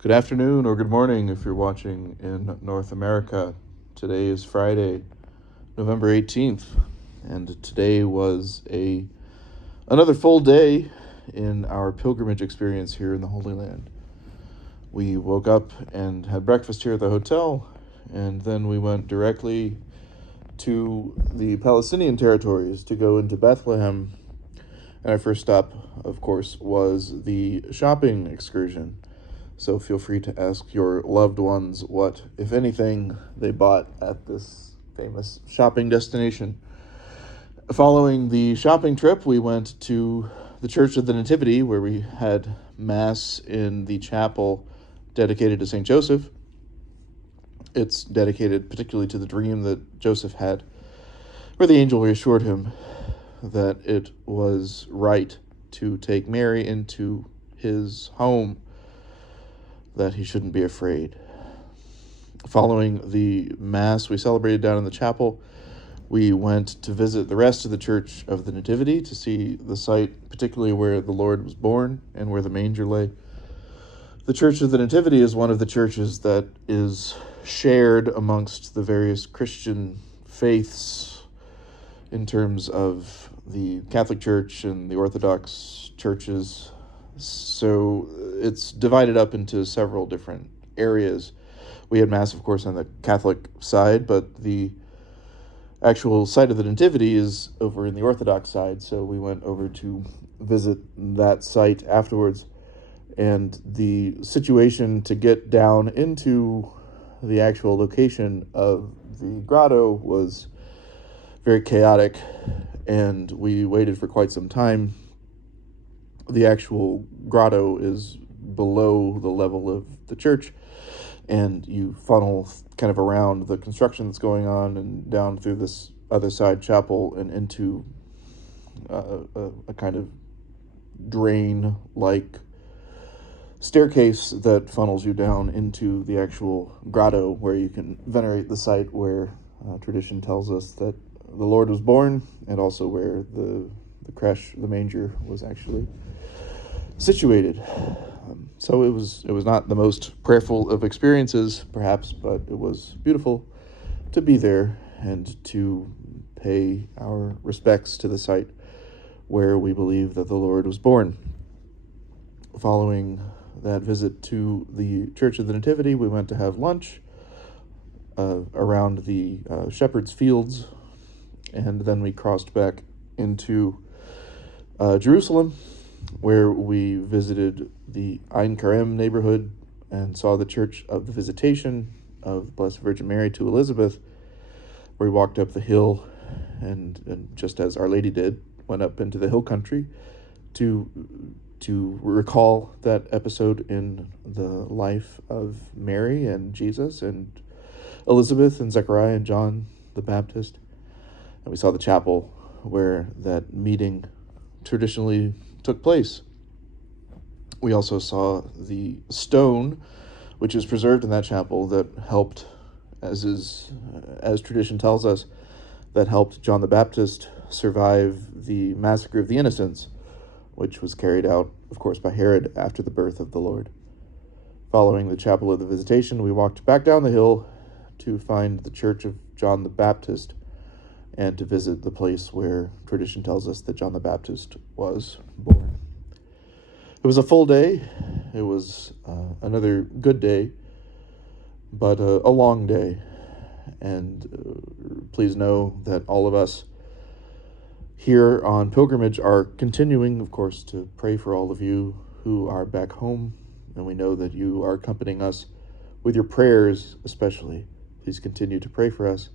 Good afternoon or good morning if you're watching in North America. Today is Friday, November 18th, and today was another full day in our pilgrimage experience here in the Holy Land. We woke up and had breakfast here at the hotel, and then we went directly to the Palestinian territories to go into Bethlehem. And our first stop, of course, was the shopping excursion. So feel free to ask your loved ones what, if anything, they bought at this famous shopping destination. Following the shopping trip, we went to the Church of the Nativity, where we had Mass in the chapel dedicated to St. Joseph. It's dedicated particularly to the dream that Joseph had, where the angel reassured him that it was right to take Mary into his home, that he shouldn't be afraid. Following the Mass we celebrated down in the chapel, we went to visit the rest of the Church of the Nativity to see the site, particularly where the Lord was born and where the manger lay. The Church of the Nativity is one of the churches that is shared amongst the various Christian faiths in terms of the Catholic Church and the Orthodox churches. So it's divided up into several different areas. We had Mass, of course, on the Catholic side, but the actual site of the Nativity is over in the Orthodox side, so we went over to visit that site afterwards. And the situation to get down into the actual location of the grotto was very chaotic, and we waited for quite some time. The actual grotto is below the level of the church, and you funnel kind of around the construction that's going on and down through this other side chapel and into a kind of drain-like staircase that funnels you down into the actual grotto, where you can venerate the site where tradition tells us that the Lord was born, and also where the creche, the manger, was actually situated. So it was not the most prayerful of experiences, perhaps, but it was beautiful to be there and to pay our respects to the site where we believe that the Lord was born. Following that visit to the Church of the Nativity, we went to have lunch around the Shepherd's Fields, and then we crossed back into Jerusalem, where we visited the Karem neighborhood and saw the Church of the Visitation of the Blessed Virgin Mary to Elizabeth, where we walked up the hill and just as Our Lady did, went up into the hill country to recall that episode in the life of Mary and Jesus and Elizabeth and Zechariah and John the Baptist. And we saw the chapel where that meeting traditionally took place. We also saw the stone, which is preserved in that chapel, that helped, as tradition tells us, that helped John the Baptist survive the massacre of the innocents, which was carried out, of course, by Herod after the birth of the Lord. Following the chapel of the Visitation, we walked back down the hill to find the Church of John the Baptist and to visit the place where tradition tells us that John the Baptist was born. It was a full day. It was another good day, but a long day. And please know that all of us here on pilgrimage are continuing, of course, to pray for all of you who are back home. And we know that you are accompanying us with your prayers, especially. Please continue to pray for us,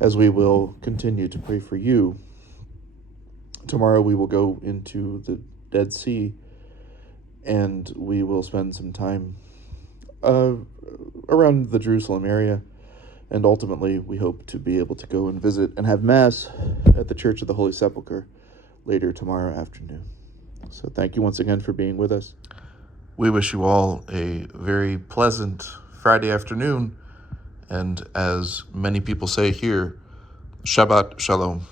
as we will continue to pray for you. Tomorrow we will go into the Dead Sea, and we will spend some time around the Jerusalem area, and ultimately we hope to be able to go and visit and have Mass at the Church of the Holy Sepulchre later tomorrow afternoon. So thank you once again for being with us. We wish you all a very pleasant Friday afternoon, and as many people say here, Shabbat Shalom.